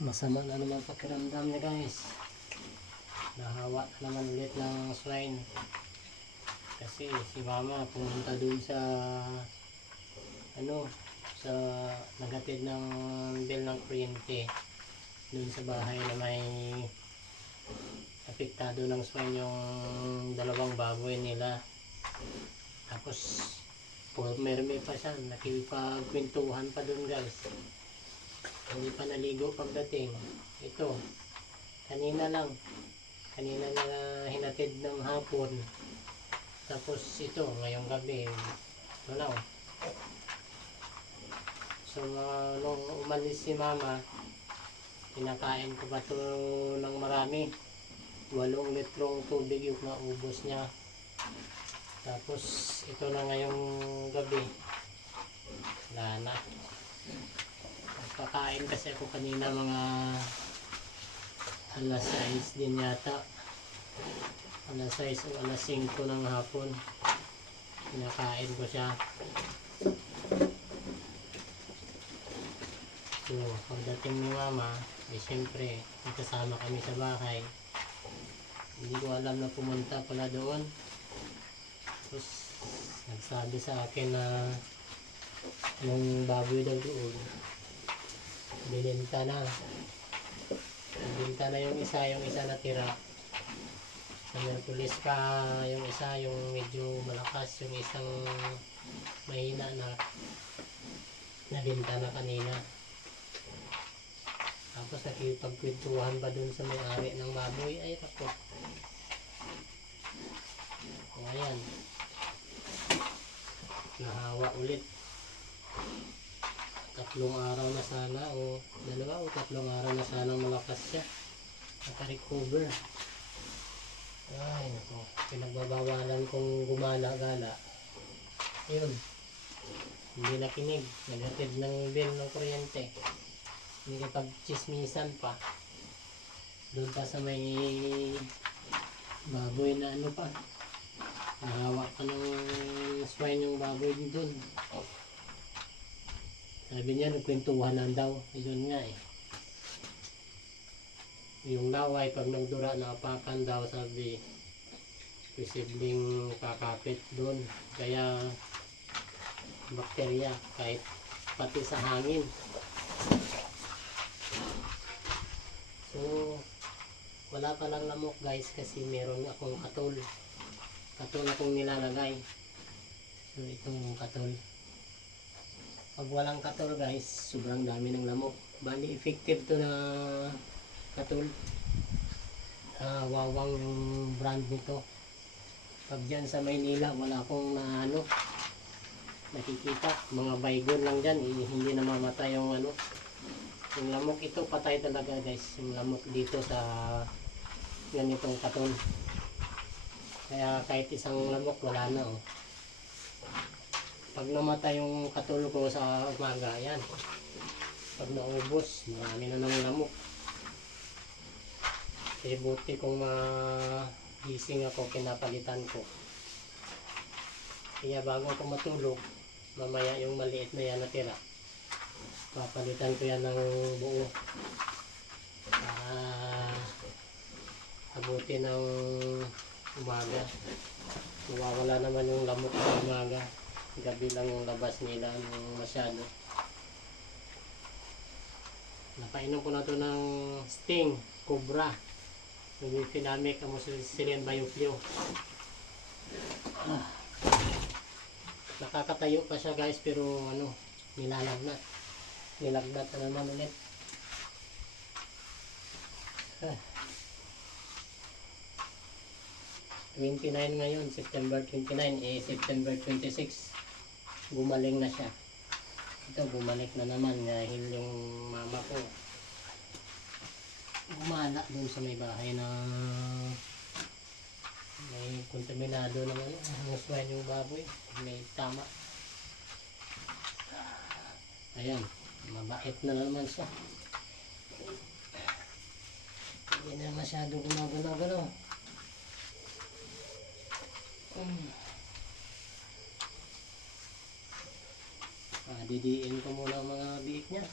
Masama na naman pakiramdam niya guys. Nahawa na naman ulit ng swine. Kasi si mama pumunta dun sa sa nagatid ng bill ng kuryente dun sa bahay na may apektado ng swine yung dalawang baboy nila. Tapos may pa siya, nakipagkwentuhan pa dun guys. Hindi pa naligo pagdating. Ito kanina na hinatid ng hapon. Tapos ito ngayong gabi ito na. So nung umalis si mama, pinakain ko pa ito ng marami. 8 litrong tubig yung naubos niya. Tapos ito na ngayong gabi, wala na. Pakain kasi ako kanina mga alas 6 din yata, alas 6 o alas 5 ng hapon. Pinakain ko siya. So pagdating ni mama, siyempre magkasama kami sa bahay. Hindi ko alam na pumunta pala doon. Tapos nagsabi sa akin na yung baboy daw doon binenta na yung isa natira. Sa Merkulis pa yung isa, yung medyo malakas, yung isang mahina na nabenta na kanina. Tapos nakipagkwentuhan pa dun sa may-ari ng baboy. Ay ako, o ayan, nahawa ulit. 3 araw na sana, o 2 o 3 araw na sana malakas siya, naka-recover. Ay nako, pinagbabawalan kong gumala-gala. Yun, hindi nakinig, nagatid ng bill ng kuryente. Hindi kapag-chismisan pa doon pa sa may baboy na pa, nahawa pa ng swine yung baboy doon. Sabi niya nagkwentuhan lang daw. Yun nga yung laway pag nagdura na apakan daw, sabi posibleng kakapit doon, kaya bakterya kahit pati sa hangin. So wala pa lang lamok guys, kasi meron akong katol akong nilalagay. So itong katol, pag walang katol guys, sobrang dami ng lamok. Bali effective to na katol. Wawang yung brand nito. Pag dyan sa Maynila wala akong nakikita, mga baygon lang dyan, hindi namamatay yung yung lamok. Ito patay talaga guys, yung lamok dito sa ganitong katol. Kaya kahit isang lamok wala na. Pag namatay yung katol ko sa umaga, yan, pag naubos, marami na ng lamok. Kaya buti kung magising ako, pinapalitan ko. Kaya bago ako matulog, mamaya yung maliit na yan natira, papalitan ko yan ng buo para abuti ng umaga. Mawawala naman yung lamok sa umaga, gabi lang yung labas nila ng masyado. Napainom ko na to ng Sting Cobra, yung Finamic Amoxicillin Bioflu. Nakakatayo pa siya guys, pero nilalagnat na naman ulit. 29 ngayon, September 29, September 26 gumaling na siya. Ito bumalik na naman dahil yung mama ko gumala dun sa may bahay na may kontaminado naman ang swine yung baboy, may tama. Ayan, mabait na naman siya, hindi na masyado gumagalaw-galaw. Didiin ko muna ang mga biik niya.